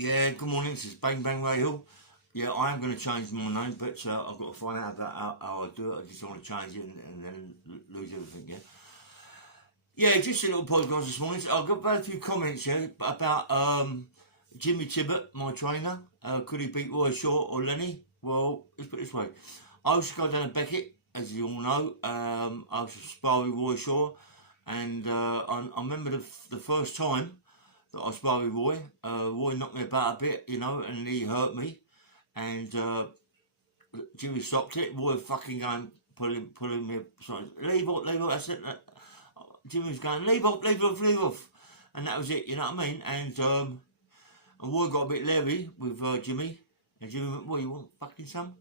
Yeah, good morning. This is Bang Bang Ray Hill. Yeah, I am going to change my name, but I've got to find out about how I do it. I just want to change it and then lose everything. Yeah, just a little podcast this morning. So I've got about a few comments here about Jimmy Tippet, my trainer. Could he beat Roy Shaw or Lenny? Well, let's put it this way. I used to go down to Beckett, as you all know. I used to spar with Roy Shaw, and I remember the first time that I sparred with Roy. Roy knocked me about a bit, and he hurt me. And Jimmy stopped it. Roy fucking going, pulling me, sorry, leave off, that's it. Jimmy was going, leave off. And that was it, you know what I mean? And Roy got a bit leery with Jimmy. And Jimmy went, what, you want fucking some?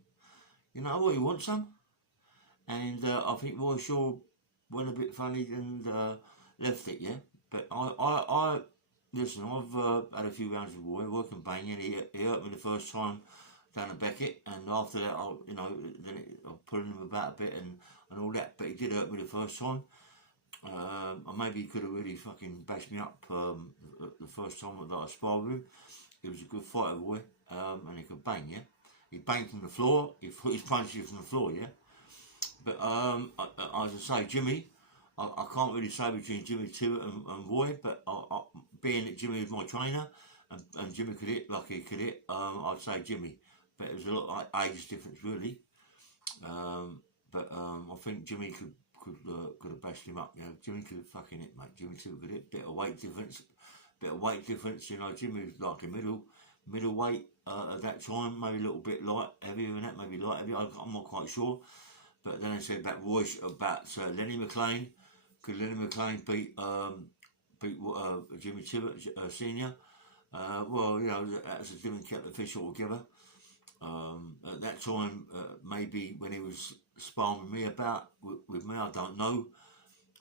You know what, you want some? And I think Roy Shaw went a bit funny and left it, yeah? But I listen, I've had a few rounds with Roy. Roy can bang, and he hurt me the first time down at Beckett, and after that, I put him about a bit and all that, but he did hurt me the first time. Maybe he could have really fucking bashed me up the first time that I sparred with him. He was a good fighter, Roy, and he could bang, yeah? He banged from the floor, he punched you from the floor, yeah? But as I say, Jimmy, I can't really say between Jimmy Tippet and Roy, but being that Jimmy was my trainer and Jimmy could hit like he could hit, I'd say Jimmy. But it was a lot like age difference, really. But I think Jimmy could have bashed him up. You know, Jimmy could fucking hit, mate. Jimmy Tippet could hit. Bit of weight difference. You know, Jimmy was like a middleweight at that time, maybe a little bit light, heavier than that, maybe light, heavier. I'm not quite sure. But then I said about Lenny McLean. Could Lenny McLean beat Jimmy Tippet Senior? Well, you know, that's a different kettle of fish altogether. At that time, maybe when he was sparring with me with me, I don't know.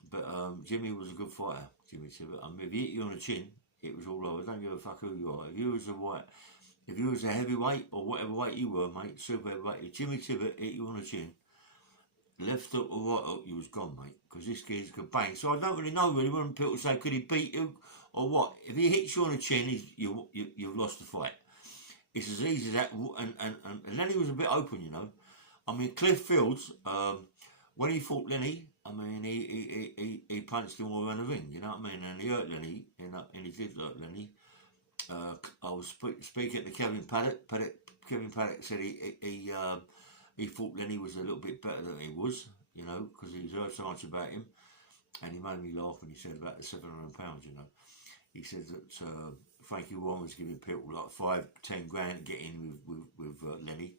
But Jimmy was a good fighter, Jimmy Tippet. I mean, if he hit you on the chin, it was all over. Don't give a fuck who you are. If you was a heavyweight or whatever weight you were, mate, super heavyweight, if Jimmy Tippet hit you on the chin, left hook or right hook, you was gone, mate, because this guy's could bang. So I don't really know when people say, could he beat you or what? If he hits you on the chin, you've lost the fight. It's as easy as that. And Lenny was a bit open, you know. I mean, Cliff Fields, when he fought Lenny, I mean, he punched him all around the ring, you know what I mean? And he hurt Lenny, and he did hurt Lenny. I was speaking to Kevin Paddock. Kevin Paddock said he thought Lenny was a little bit better than he was, you know, because he's heard so much about him. And he made me laugh when he said about the £700, you know. He said that Frankie Warren was giving people like $5-10 grand to get in with Lenny.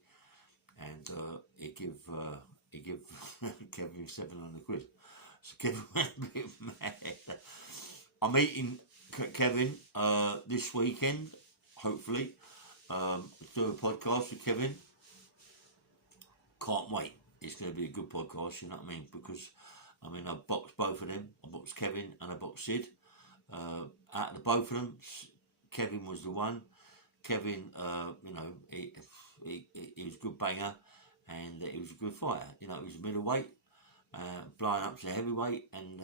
And he give Kevin £700. So Kevin went a bit mad. I'm meeting Kevin this weekend, hopefully. Do a podcast with Kevin. Can't wait. It's going to be a good podcast, you know what I mean? Because, I mean, I've boxed both of them. I boxed Kevin and I boxed Sid. Out of the both of them, Kevin was the one. Kevin, you know, he was a good banger and he was a good fighter. You know, he was a middleweight, blowing up to heavyweight, and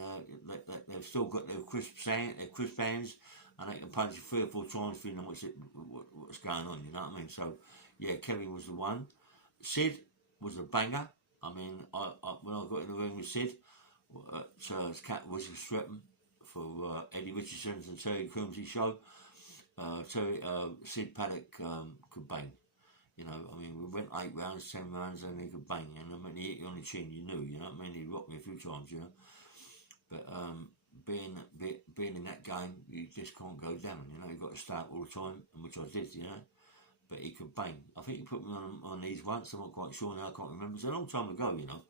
they've still got their crisp hands, and they can punch you 3 or 4 times if you know what's going on, you know what I mean? So, yeah, Kevin was the one. Sid was a banger. I mean, when I got in the ring with Sid, it's Cat Wizard Strepham for Eddie Richardson's and Terry Coombs' show. Sid Paddock could bang. You know, I mean, we went 8 rounds, 10 rounds, and he could bang. And I mean, he hit you on the chin, you knew, you know what I mean? He rocked me a few times, you know. But being in that game, you just can't go down, you know. You've got to start all the time, which I did, you know. But he could bang. I think he put me on these once. I'm not quite sure now. I can't remember. It's a long time ago, you know.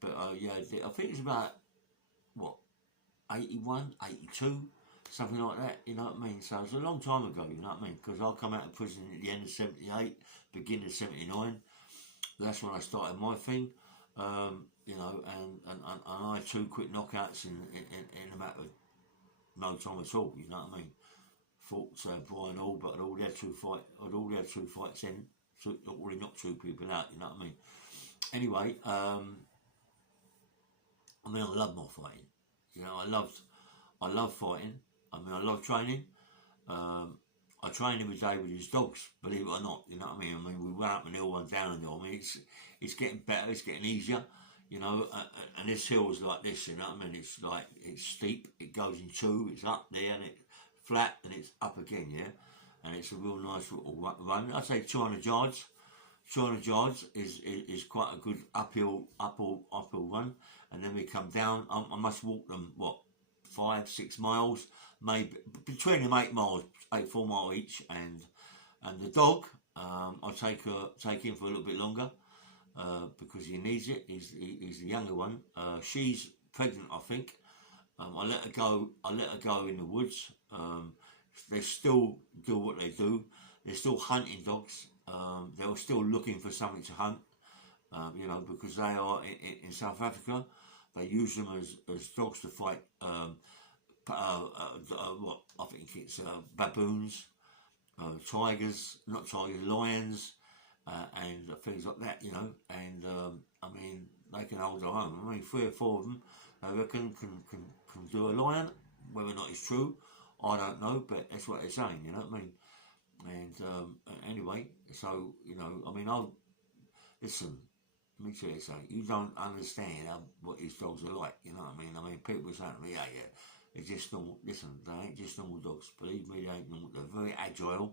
But yeah, I think it's about 81, 82, something like that. You know what I mean? So it's a long time ago. You know what I mean? Because I come out of prison at the end of '78, beginning of '79. That's when I started my thing. You know, and I had 2 quick knockouts in a matter of no time at all. You know what I mean? Fought Brian Hall, but I'd already had 2 fights in, so already knocked 2 people out, you know what I mean? Anyway, I mean, I love my fighting. You know, I love fighting. I mean, I love training. I I train every day with his dogs, believe it or not, you know what I mean? I mean, we run up an hill, one down an hill. I mean, it's getting better, it's getting easier, you know, and this hill is like this, you know what I mean? It's like, it's steep, it goes in two, it's up there, and it's flat, and it's up again, yeah? And it's a real nice little run. I'd say 200 yards. 200 yards is quite a good uphill run, and then we come down. I must walk them, what, 5-6 miles, maybe between them 8 miles, 4 miles each, and the dog, I take him for a little bit longer because he needs it. He's the younger one. She's pregnant, I think. I let her go in the woods. They still do what they do. They're still hunting dogs. They're still looking for something to hunt. You know, because they are in South Africa. They use them as dogs to fight. What I think it's baboons, tigers, not tigers, lions, and things like that. You know, and I mean, they can hold their own. I mean, 3 or 4 of them, I reckon, can do a lion. Whether or not it's true, I don't know, but that's what they're saying. You know what I mean? And anyway, so you know, I mean, listen. Let me tell you something. You don't understand what these dogs are like. You know what I mean? I mean, people are saying to me, yeah, they're just normal. Listen, they ain't just normal dogs. Believe me, they ain't normal. They're very agile.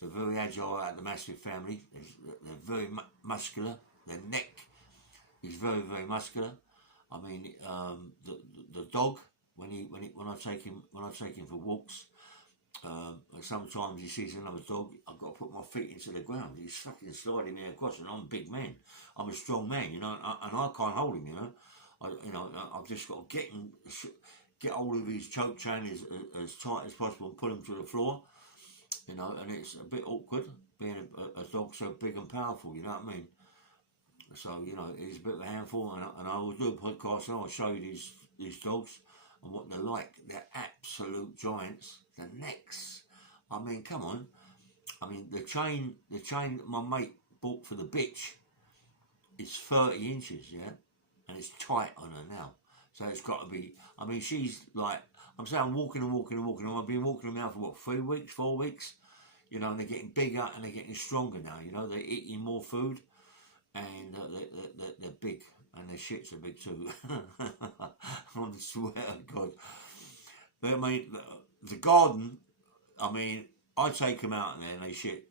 They're very agile out of the Mastiff family. They're very muscular. Their neck is very, very muscular. I mean, the dog, when I take him for walks, sometimes he sees another dog, I've got to put my feet into the ground. He's fucking sliding me across, and I'm a big man. I'm a strong man, you know, and I can't hold him, you know. I've just got to get hold of his choke chain as tight as possible and pull him to the floor, you know. And it's a bit awkward being a dog so big and powerful, you know what I mean. So you know, he's a bit of a handful, and I will do a podcast and I'll show you these dogs and what they're like. They're absolute giants. The necks, I mean, come on. I mean, the chain that my mate bought for the bitch is 30 inches, yeah, and it's tight on her now. So it's got to be. I mean, she's like, I'm saying, I'm walking. I've been walking them now for what, 3 weeks, 4 weeks, you know, and they're getting bigger and they're getting stronger now. You know, they're eating more food, and they're big, and their shits are big too. I swear to God. But I mean, the garden, I mean, I take them out in there and they shit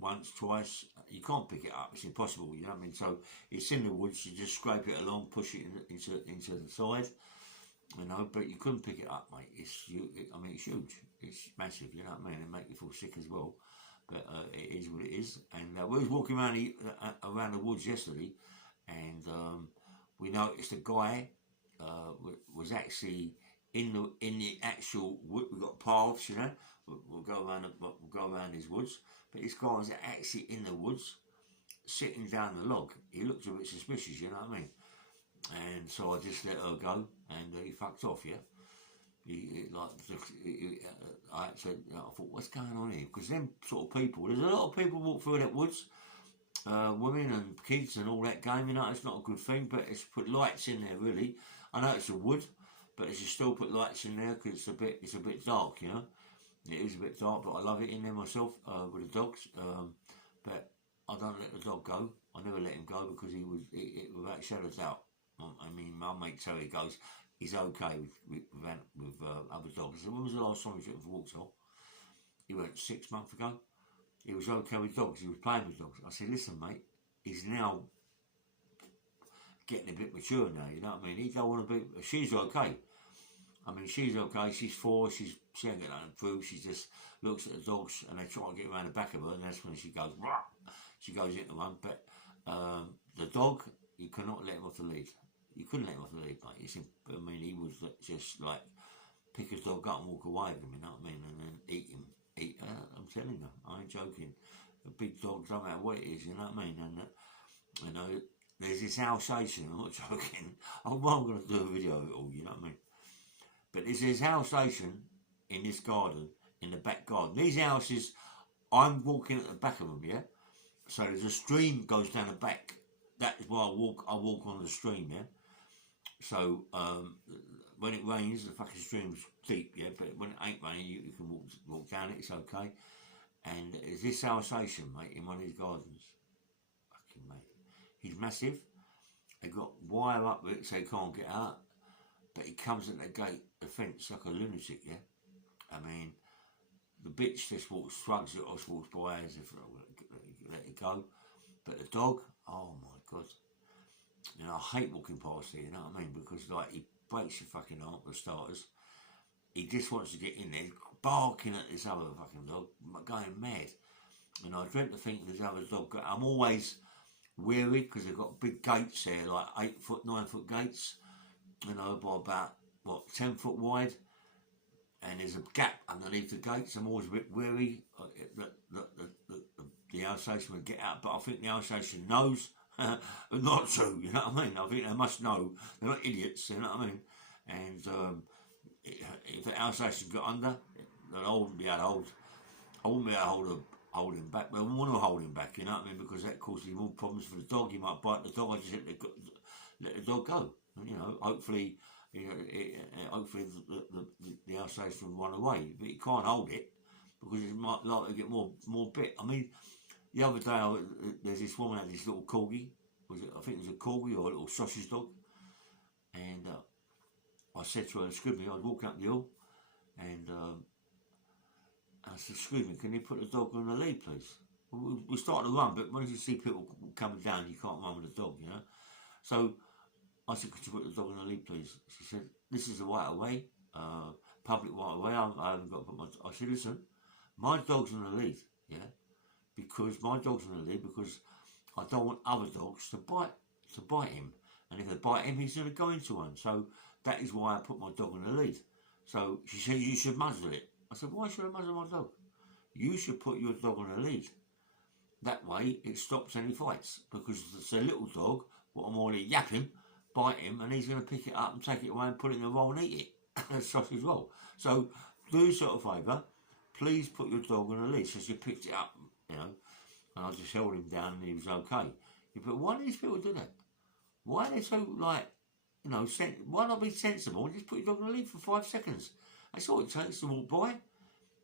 once, twice. You can't pick it up. It's impossible, you know what I mean? So it's in the woods. You just scrape it along, push it into the side, you know. But you couldn't pick it up, mate. I mean, it's huge. It's massive, you know what I mean? It make you feel sick as well. But it is what it is. And we was walking around the woods yesterday, and we noticed a guy was actually in the actual wood. We've got paths, you know. We'll go around his woods, but this guy was actually in the woods, sitting down the log. He looked a bit suspicious, you know what I mean? And so I just let her go, and he fucked off. Yeah, I thought, what's going on here? Because them sort of people, there's a lot of people walk through that woods, women and kids and all that game. You know, it's not a good thing, but it's put lights in there. Really, I know it's a wood, but it's still put lights in there because it's a bit dark, you know. It is a bit dark, but I love it in there myself with the dogs. But I don't let the dog go. I never let him go because he was without a shadow of doubt. I mean, my mate Terry goes, he's okay with other dogs. So when was the last time he took him for walks? He went 6 months ago. He was okay with dogs. He was playing with dogs. I said, listen, mate, he's now getting a bit mature now. You know what I mean? He don't want to be. She's okay. I mean, she's okay. She's 4. She ain't got nothing to prove. She just looks at the dogs and they try to get around the back of her, and that's when she goes, rah! She goes into one. But the dog, you cannot let him off the lead. You couldn't let him off the lead, mate. I mean, he was just like pick his dog up and walk away with him, you know what I mean, and then eat him. I'm telling you, I ain't joking. The big dog, don't matter what it is, you know what I mean. And you know, there's this Alsatian. I'm not joking. I'm going to do a video of it all, you know what I mean. But there's this Alsatian in this garden, in the back garden. These houses, I'm walking at the back of them, yeah? So there's a stream goes down the back. That is why I walk on the stream, yeah? So when it rains, the fucking stream's deep, yeah. But when it ain't raining, you can walk down it. It's okay. And there's this Alsatian, mate, in one of his gardens. Fucking mate, he's massive. They got wire up it so he can't get out. But he comes at the gate, the fence, like a lunatic, yeah. I mean, the bitch just shrugs it or walks by as if let it go. But the dog, oh my God. You know, I hate walking past here, you know what I mean? Because, like, he breaks your fucking arm for starters. He just wants to get in there, barking at this other fucking dog, going mad. And I dread to think this other dog, I'm always weary because they've got big gates there, like 8 foot, 9 foot gates, you know, by about, 10 foot wide. And there's a gap underneath the gates. I'm always a bit weary that the Alsatian would get out, but I think the Alsatian knows not to, you know what I mean? I think they must know. They're not idiots, you know what I mean? And if the Alsatian got under, I wouldn't be able to hold him back. But I wouldn't want to hold him back, you know what I mean? Because that causes more problems for the dog. He might bite the dog. I just let the dog go. And, you know, hopefully the Alsatian will run away. But he can't hold it because it might likely get more bit. I mean, the other day, there's this woman had this little corgi. I think it was a corgi or a little sausage dog. And I said to her, excuse me, I was walking up the hill, and I said, excuse me, can you put the dog on the lead, please? We started to run, but when you see people coming down, you can't run with the dog, you know? So I said, could you put the dog on the lead, please? She said, this is the right of way, public right of way, I haven't got to put my... I said, listen, my dog's on the lead, yeah? Because my dog's on the lead because I don't want other dogs to bite him. And if they bite him, he's going to go into one. So that is why I put my dog on the lead. So she said, you should muzzle it. I said, why should I muzzle my dog? You should put your dog on the lead. That way it stops any fights. Because it's a little dog, what I'm already yapping, bite him, and he's going to pick it up and take it away and put it in the roll and eat it. That's sausage roll. So do yourself a favour. Please put your dog on the lead. So she picked it up, you know, and I just held him down and he was okay. Yeah, but why do these people do that? Why are they so, like, you know, why not be sensible and just put your dog on the lead for 5 seconds? That's all it takes to walk by,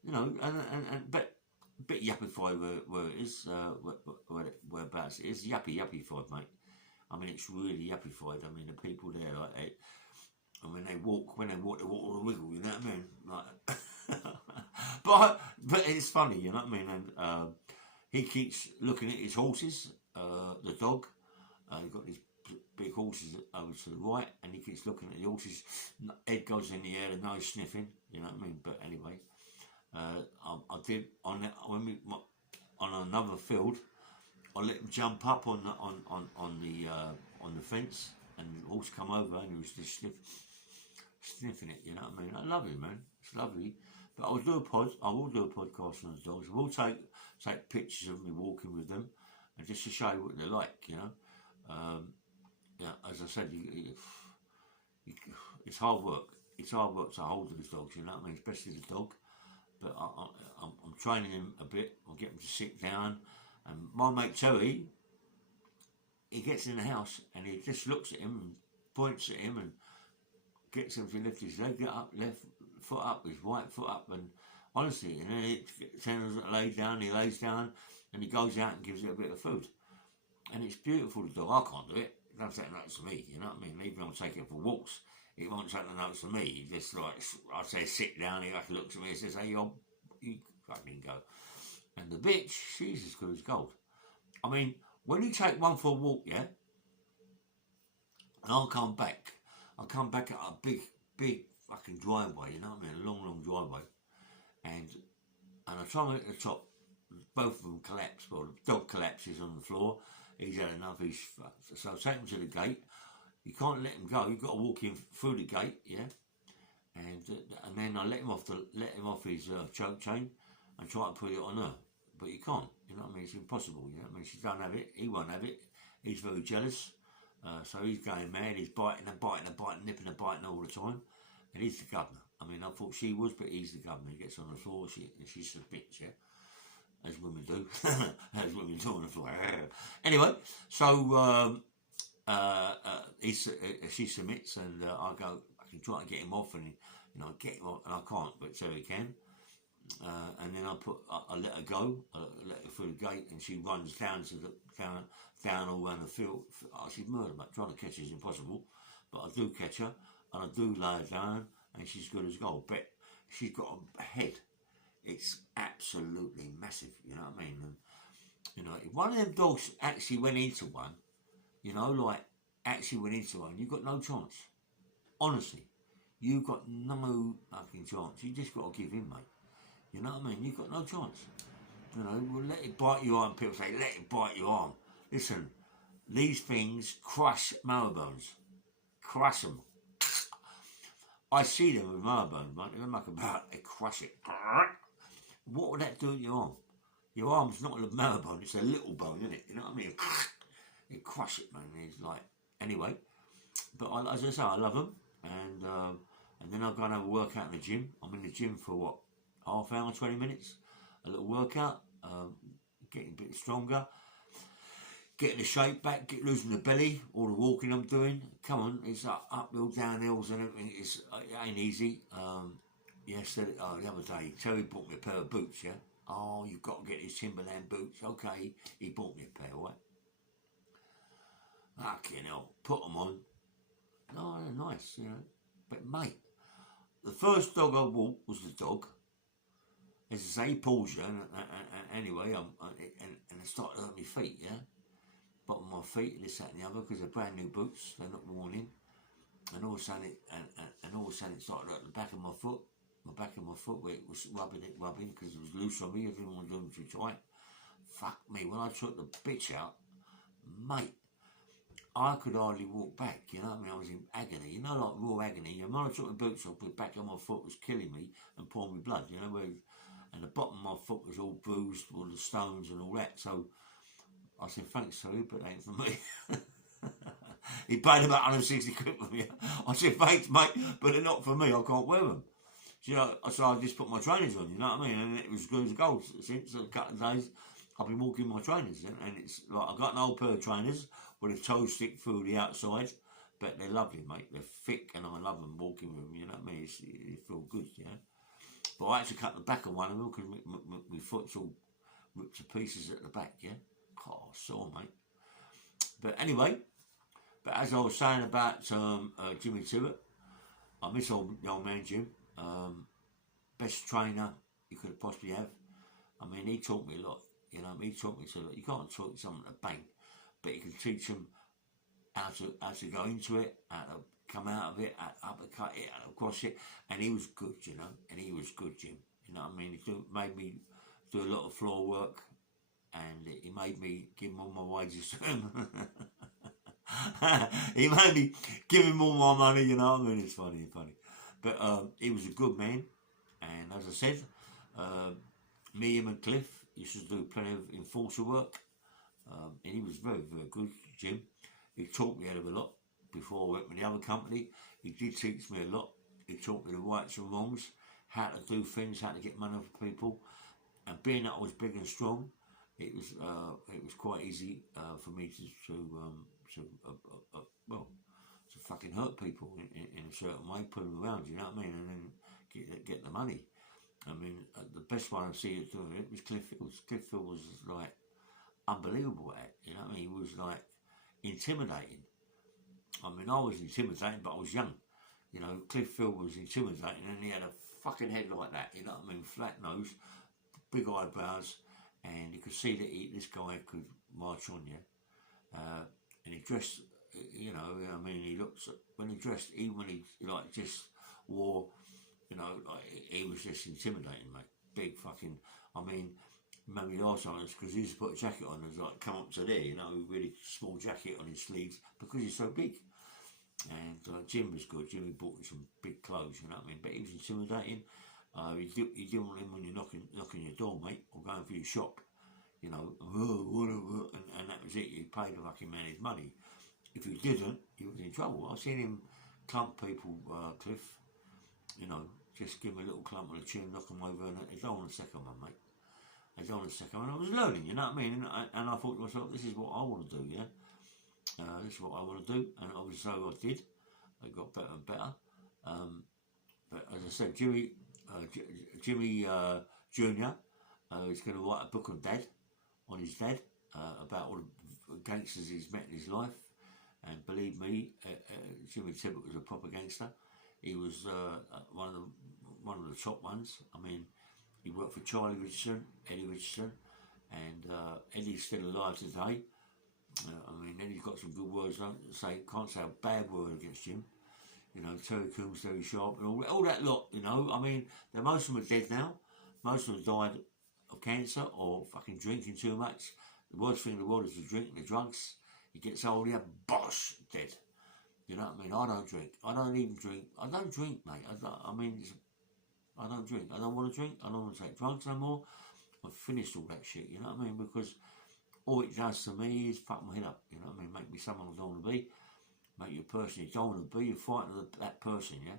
you know, but a bit yappified where it is, whereabouts it is, yappified, mate. I mean, it's really yappified. I mean, the people there, like, when they walk with a wiggle, you know what I mean? Like, but it's funny, you know what I mean? And he keeps looking at his horses, the dog. He's got these big horses over to the right, and he keeps looking at the horses. Head goes in the air, the nose sniffing, you know what I mean? But anyway, I did on another field. I let him jump up on the fence, and the horse come over, and he was just sniffing it. You know what I mean? I love it, man. It's lovely. But I will do a podcast on the dogs. I will take pictures of me walking with them, and just to show you what they're like. You know. Yeah, as I said, it's hard work. It's hard work to hold these dogs, you know what I mean, especially the dog. But I'm training him a bit. I'll get him to sit down. And my mate Terry, he gets in the house and he just looks at him and points at him and gets him to lift his leg up, left foot up, his right foot up. And honestly, and then he lays down and he goes out and gives it a bit of food. And it's beautiful, the dog. I can't do it. It doesn't take notes to me, you know what I mean? Even if I'm taking it for walks, it won't take the notes to me. He just, like, I say sit down, he like looks at me and says, hey, you fucking go. And the bitch, she's as good as gold. I mean, when you take one for a walk, yeah, and I'll come back at a big fucking driveway, you know what I mean? A long driveway. And I try and at the top, both of them collapse. Well, the dog collapses on the floor. He's had enough. So I take him to the gate. You can't let him go. You've got to walk him through the gate, yeah. And then I let him off his choke chain and try to put it on her, but you can't. You know what I mean? It's impossible. You know what I mean? She don't have it. He won't have it. He's very jealous. So he's going mad. He's biting, nipping and biting all the time. And he's the governor. I mean, I thought she was, but he's the governor. He gets on the floor. She's a bitch, yeah. As women do. As women do on the floor. Anyway, so she submits and I go, and try to get him off, and you know, get him off, and I can't, but Terry can. And then I let her go. I let her through the gate, and she runs down to the down all around the field. Oh, she's murdered, mate. Trying to catch her is impossible, but I do catch her, and I do lay her down, and she's good as gold. But she's got a head. It's absolutely massive. You know what I mean? And, you know, if one of them dogs actually went into one, you know, like actually went into one, you've got no chance. Honestly, you've got no fucking chance. You just got to give in, mate. You know what I mean? You've got no chance. You know, well, let it bite your arm. People say, let it bite your arm. Listen, these things crush marrow bones. Crush them. I see them with marrow bones, mate. They muck about, they crush it. What would that do to your arm? Your arm's not a marrow bone, it's a little bone, isn't it? You know what I mean? It crush it, man. It's like, anyway. But as I say, I love them. And then I'll go and have a workout in the gym. I'm in the gym for what? Half hour, 20 minutes, a little workout, getting a bit stronger, getting the shape back, losing the belly, all the walking I'm doing. Come on, it's uphill, downhills and everything. It ain't easy. Yesterday, the other day, Terry bought me a pair of boots, yeah? Oh, you've got to get these Timberland boots. Okay, he bought me a pair, right? Fucking hell, put them on. Oh, they're nice, you know. But mate, the first dog I walked was the dog. As I say, he pulls you, and anyway, and it started to hurt my feet, yeah? Bottom of my feet, and this, that, and the other, because they're brand new boots, they're not worn in. And all of a sudden, it started to hurt the back of my foot, where it was rubbing, because it was loose on me. I didn't want to do them too tight. Fuck me, when I took the bitch out, mate, I could hardly walk back, you know what I mean? I was in agony, you know, like raw agony. And when I took the boots off, the back of my foot was killing me and pouring me blood, you know, and the bottom of my foot was all bruised, all the stones and all that. So I said, thanks, sorry, but that ain't for me. He paid about 160 quid for me. I said, thanks, mate, but they're not for me. I can't wear them. So I just put my trainers on, you know what I mean? And it was good as gold. Since a couple of days, I've been walking my trainers. And it's like, I've got an old pair of trainers with a toe stick through the outside, but they're lovely, mate. They're thick, and I love them walking with them, you know what I mean? It feels good, yeah? But I actually cut the back of one of them because my foot's all ripped to pieces at the back, yeah? Oh, sore, mate. But anyway, but as I was saying about Jimmy Tippet, I miss old man Jim. Best trainer you could possibly have. I mean, he taught me a lot, you know. He taught me to, you can't teach someone to bang, but you can teach them how to go into it, how to come out of it, how to uppercut it, how to cross it. And he was good, you know. And he was good, Jim. You know what I mean? He made me do a lot of floor work, and he made me give him all my wages to him. He made me give him all my money, you know what I mean? It's funny. But he was a good man, and as I said, me, him and Cliff used to do plenty of enforcer work, and he was very, very good, Jim. He taught me a hell of a lot before I went with the other company. He did teach me a lot. He taught me the rights and wrongs, how to do things, how to get money for people, and being that I was big and strong, it was quite easy for me to fucking hurt people in a certain way, put them around, you know what I mean, and then get the money. I mean, the best one I see it doing it was Cliff Fields. Cliff Fields was like unbelievable at it, you know what I mean? He was like intimidating. I mean, I was intimidating, but I was young. You know, Cliff Field was intimidating, and he had a fucking head like that, you know what I mean? Flat nose, big eyebrows, and you could see that this guy could march on you. And he dressed, you know, I mean, he looks, when he dressed, even when he like just wore, you know, like he was just intimidating, mate. Big fucking, I mean, made me laugh on this because he used to put a jacket on and like come up to there, you know, really small jacket on his sleeves because he's so big. And Jim was good. Jimmy bought me some big clothes, you know what I mean? But he was intimidating. You didn't want him when you're knocking your door, mate, or going for your shop, you know, and that was it. You paid the fucking man his money. If you didn't, you was in trouble. I've seen him clump people, Cliff, you know, just give him a little clump on the chin, knock him over, and they don't want a second one, mate. They don't want a second one. I was learning, you know what I mean? And I thought to myself, this is what I want to do, yeah? This is what I want to do, and obviously so I did. I got better and better. But as I said, Jimmy Jr. Is going to write a book on his dad, about all the gangsters he's met in his life. And believe me, Jimmy Tippet was a proper gangster. He was one of the top ones. I mean, he worked for Eddie Richardson, and Eddie's still alive today. I mean, Eddie's got some good words. Can't say a bad word against him. You know, Terry Coombs, Terry Sharp, and all that lot. You know, I mean, most of them are dead now. Most of them died of cancer or fucking drinking too much. The worst thing in the world is the drink, the drugs. He gets older, bosh, dead. You know what I mean? I don't drink. I don't even drink. I don't drink, mate. I don't drink. I don't want to drink. I don't want to take drugs no more. I've finished all that shit, you know what I mean? Because all it does to me is fuck my head up, you know what I mean? Make me someone I don't want to be. Make you a person you don't want to be. You're fighting that person, yeah?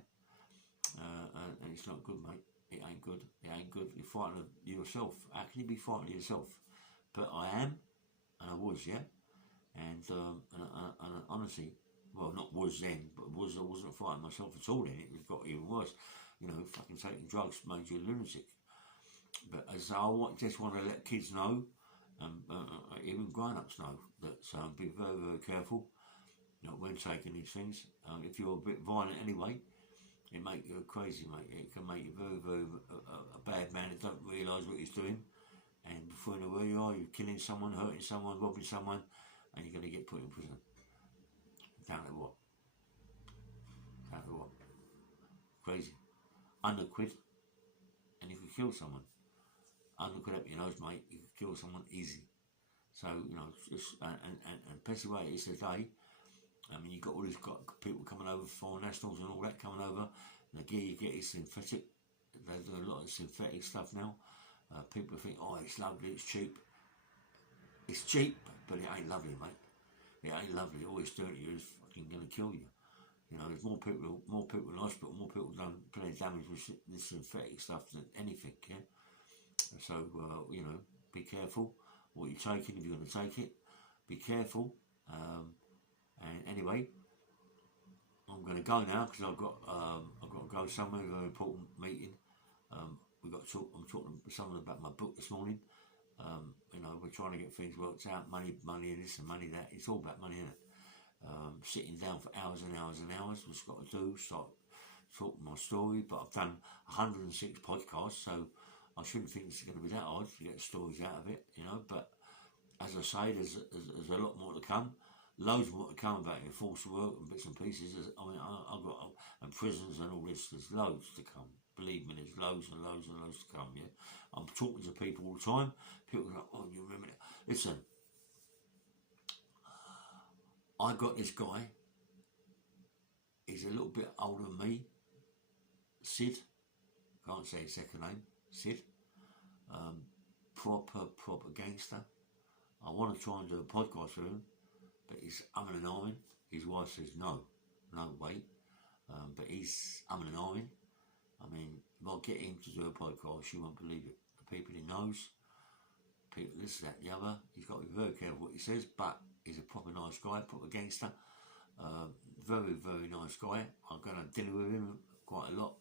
And it's not good, mate. It ain't good. It ain't good. You're fighting yourself. How can you be fighting yourself? But I am, and I was, yeah? And honestly, well, not was then, but I wasn't fighting myself at all then. It got even worse. You know, fucking taking drugs made you a lunatic. But as I just want to let kids know, even grown-ups know, that be very, very careful, you know, when taking these things. If you're a bit violent anyway, it make you crazy, mate. It can make you very, very a bad man that don't realise what he's doing. And before you know where you are, you're killing someone, hurting someone, robbing someone, and you're going to get put in prison. Down to what? Down to what? Crazy. £100 and you could kill someone. £100 up your nose, mate, you could kill someone easy. So, you know, just, and Pennsylvania way it is today, I mean, you've got all these people coming over, foreign nationals and all that coming over, and the gear you get is synthetic. They do a lot of synthetic stuff now. People think, oh, it's lovely, it's cheap. It's cheap, but it ain't lovely, mate. It ain't lovely. All it's doing to you is fucking going to kill you. You know, there's more people in hospital, more people done plenty of damage with this synthetic stuff than anything, yeah? So, you know, be careful what you're taking if you're going to take it. Be careful. And anyway, I'm going to go now because I've got to go somewhere, a very important meeting. I'm talking to someone about my book this morning. You know, we're trying to get things worked out, money and this and money that. It's all about money, isn't it? Sitting down for hours and hours and hours, which I've got to do, start talking my story. But I've done 106 podcasts, so I shouldn't think it's going to be that hard to get stories out of it, you know. But as I say, there's a lot more to come. Loads more to come about enforced work and bits and pieces. I mean, I've got and prisons and all this. There's loads to come. Believe me, there's loads and loads and loads to come. Yeah, I'm talking to people all the time. People are like, "Oh, you remember that?" Listen, I got this guy. He's a little bit older than me. Sid, can't say his second name. Sid, proper gangster. I want to try and do a podcast with him. But he's umming and ahhing. His wife says no way. But he's umming and ahhing. I mean, if I get him to do a podcast, you won't believe it. The people he knows, people this, that, the other. He's got to be very careful what he says, but he's a proper nice guy, proper gangster. Very, very nice guy. I'm going to dinner with him quite a lot.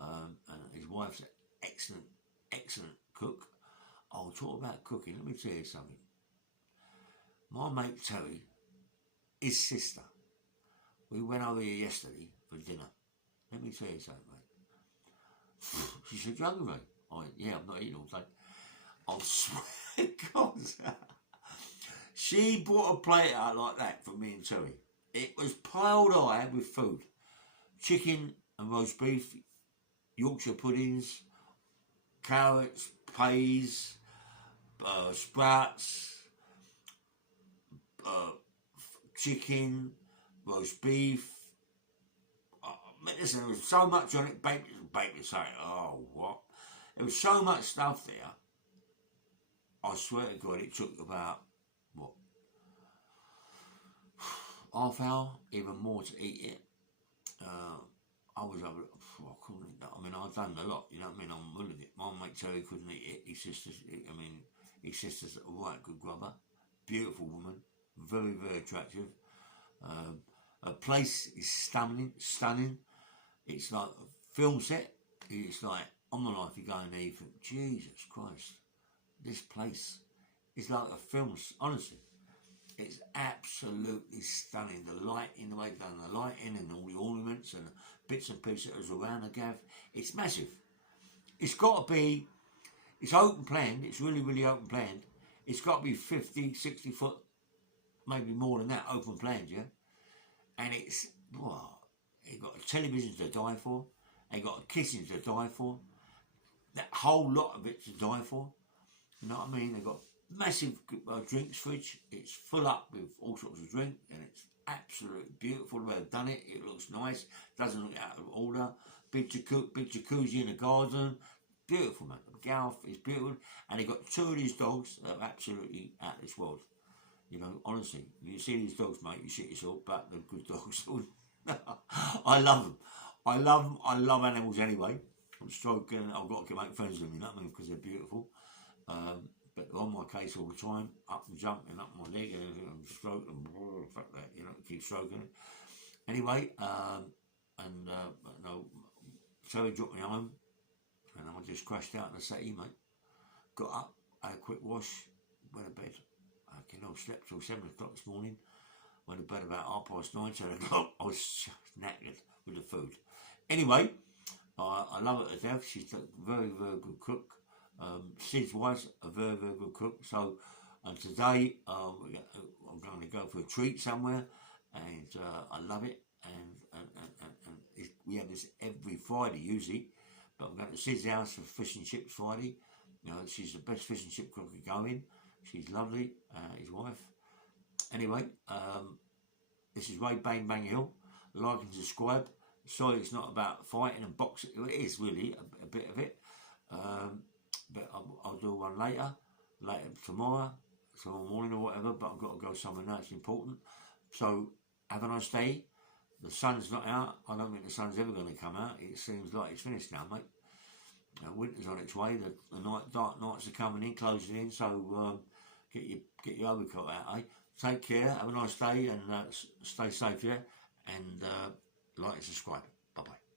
And his wife's an excellent cook. I'll talk about cooking. Let me tell you something. My mate Terry, his sister, we went over here yesterday for dinner. Let me tell you something, mate. She said, "You hungry, mate?" I went, "Yeah, I'm not eating all day." I swear to God, she brought a plate out like that for me and Terry. It was piled high with food. Chicken and roast beef, Yorkshire puddings, carrots, peas, sprouts, chicken, roast beef. Listen, there was so much on it. Bacon, say, oh, what? There was so much stuff there. I swear to God, it took about, what, half hour, even more to eat it. I was able to, I couldn't eat that. I mean, I've done a lot, you know what I mean? I'm willing it. My mate Terry couldn't eat it. His sister's a right good grubber. Beautiful woman. Very, very attractive. Her place is stunning. It's like a film set. It's like, on my life, you go in there, you think, Jesus Christ, this place is like a film, honestly. It's absolutely stunning. The lighting, the way they've done the lighting and all the ornaments and bits and pieces that was around the gaff. It's massive. It's got to be, it's open planned. It's really, really open planned. It's got to be 50, 60 foot, maybe more than that, open planned, yeah? And it's, wow, you got a television to die for. And you got a kitchen to die for. That whole lot of it to die for. You know what I mean? They've got massive drinks fridge. It's full up with all sorts of drink, and it's absolutely beautiful the way they've done it. It looks nice. Doesn't look out of order. Big jacuzzi in the garden. Beautiful, man. The golf is beautiful. And they've got two of these dogs that are absolutely out of this world. You know, honestly, you see these dogs, mate, you shit yourself, but they're good dogs. I love them. I love them. I love animals anyway. I'm stroking. I've got to make friends with them, you know what I mean, because they're beautiful. But they're on my case all the time, up and jumping, up my leg, and everything. I'm stroking, fuck that, you know, keep stroking it. Anyway, no, so he dropped me home, and I just crashed out in the settee, mate. Got up, had a quick wash, went to bed. I slept till 7 o'clock this morning. Went to bed about 9:30, 10 o'clock. I was knackered with the food. Anyway, I love her to death. She's a very, very good cook. Sid's wife's a very, very good cook. So today I'm going to go for a treat somewhere, and I love it. And we have this every Friday usually, but I'm going to Sid's house for fish and chips Friday. You know, she's the best fish and chip cook going. She's lovely, his wife. Anyway, this is Ray Bang Bang Hill. Like and subscribe. Sorry, it's not about fighting and boxing. It is really a bit of it. But I'll do one later tomorrow morning or whatever. But I've got to go somewhere now. It's important. So have a nice day. The sun's not out. I don't think the sun's ever going to come out. It seems like it's finished now, mate. Winter's on its way. The dark nights are coming in, closing in. So get your overcoat out, eh? Take care. Have a nice day and stay safe, yeah. And like and subscribe. Bye bye.